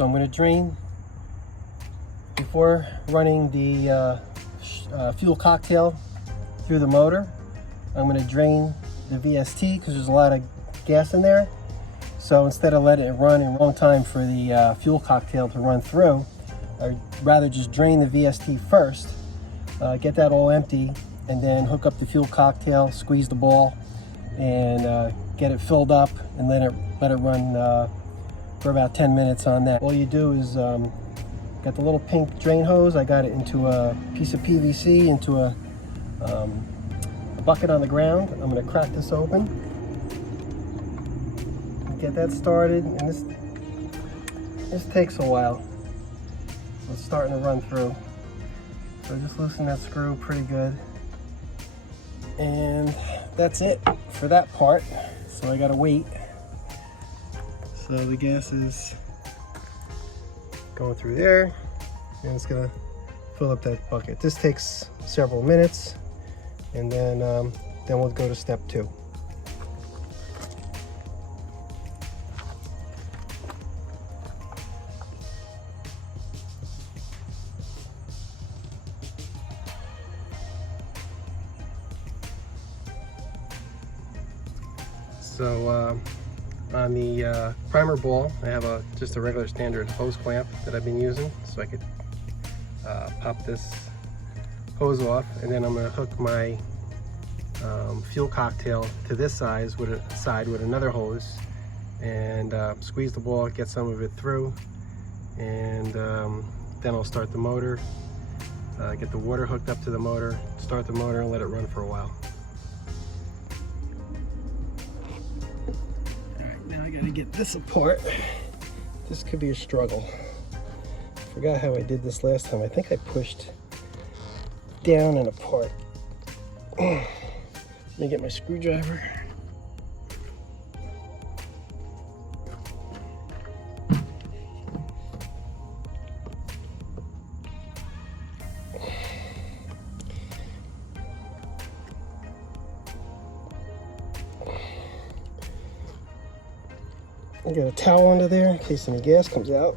So I'm going to drain before running the fuel cocktail through the motor. I'm going to drain the VST because there's a lot of gas in there. So instead of letting it run in a long time for the fuel cocktail to run through, I'd rather just drain the VST first, get that all empty, and then hook up the fuel cocktail, squeeze the ball, and get it filled up, and let it run for about 10 minutes on that. All you do is got the little pink drain hose. I got it into a piece of PVC, into a bucket on the ground. I'm going to crack this open, get that started, and this takes a while. So it's starting to run through. So just loosen that screw pretty good, and that's it for that part. So I gotta wait. So the gas is going through there, and it's gonna fill up that bucket. This takes several minutes, and then we'll go to step 2. So on the primer ball, I have just a regular standard hose clamp that I've been using, so I could pop this hose off, and then I'm going to hook my fuel cocktail to this side with another hose, and squeeze the ball, get some of it through, and then I'll start the motor, get the water hooked up to the motor, start the motor, and let it run for a while. I gotta get this apart. This could be a struggle. Forgot how I did this last time. I think I pushed down and apart. Let me get my screwdriver. I got a towel under there in case any gas comes out.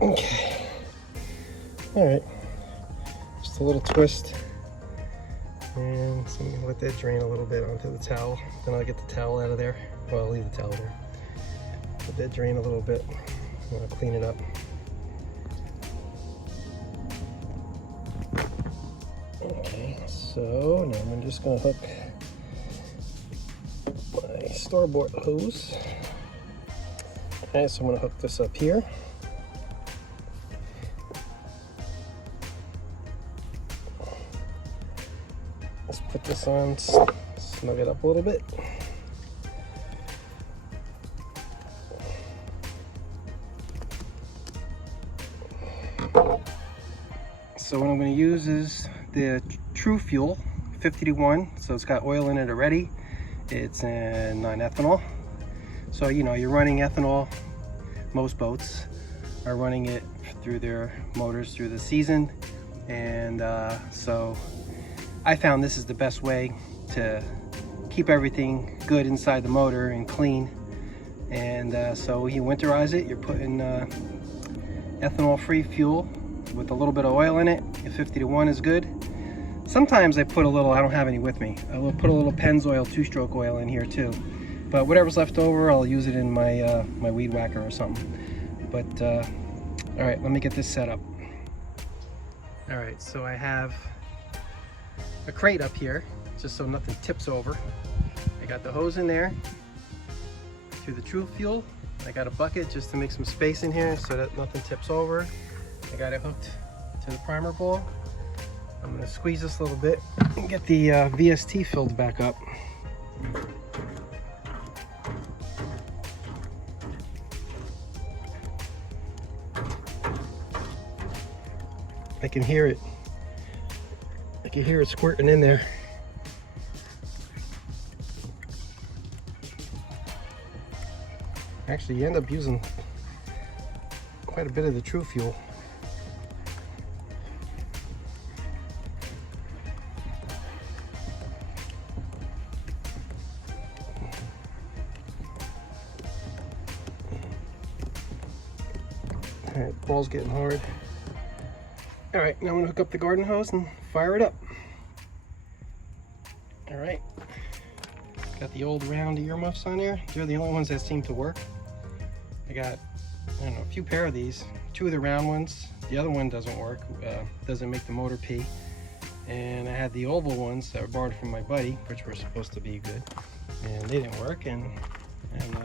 Okay. All right. Just a little twist. And so I'm gonna let that drain a little bit onto the towel. Then I'll get the towel out of there. Well, I'll leave the towel there. Let that drain a little bit. And I'll clean it up. Okay, so now I'm just going to hook my store-bought hose. Okay, so I'm going to hook this up here. Let's put this on, snug it up a little bit. So what I'm going to use is the True Fuel 50 to 1, so it's got oil in it already. It's non-ethanol, so you know you're running ethanol. Most boats are running it through their motors through the season, and so I found this is the best way to keep everything good inside the motor and clean. And so you winterize it. You're putting ethanol-free fuel with a little bit of oil in it. 50 to 1 is good. Sometimes I put a little, I don't have any with me, I will put a little Pennzoil 2-stroke oil in here too. But whatever's left over, I'll use it in my my weed whacker or something. But all right, let me get this set up. All right, so I have a crate up here just so nothing tips over. I got the hose in there to the True Fuel. I got a bucket just to make some space in here so that nothing tips over. I got it hooked to the primer ball. I'm going to squeeze this a little bit and get the VST filled back up. I can hear it. I can hear it squirting in there. Actually, you end up using quite a bit of the True Fuel. All right, ball's getting hard. All right, now I'm gonna hook up the garden hose and fire it up. All right, got the old round earmuffs on there. They're the only ones that seem to work. I got, I don't know, a few pair of these. 2 of the round ones. The other one doesn't work, doesn't make the motor pee. And I had the oval ones that were borrowed from my buddy, which were supposed to be good, and they didn't work. And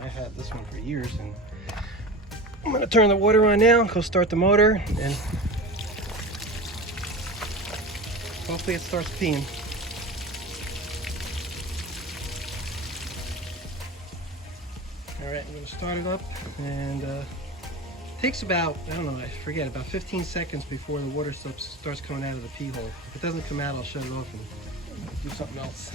I had this one for years. And I'm gonna turn the water on now, go start the motor, and hopefully it starts peeing. All right, I'm gonna start it up, and it takes about, I don't know, I forget, about 15 seconds before the water starts coming out of the pee hole. If it doesn't come out, I'll shut it off and do something else.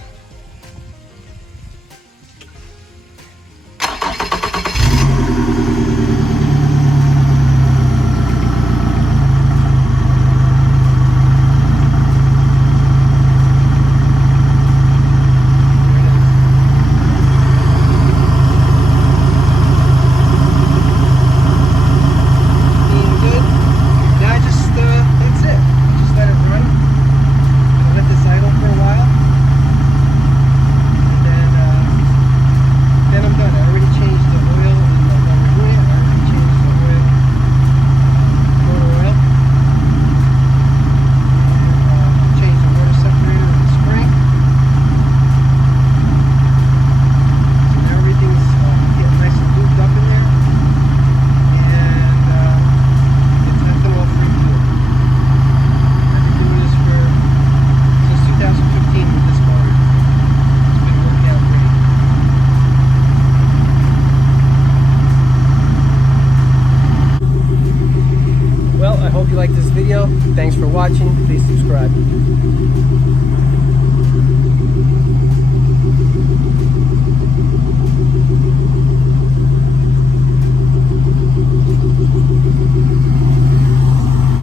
Thanks for watching. Please subscribe.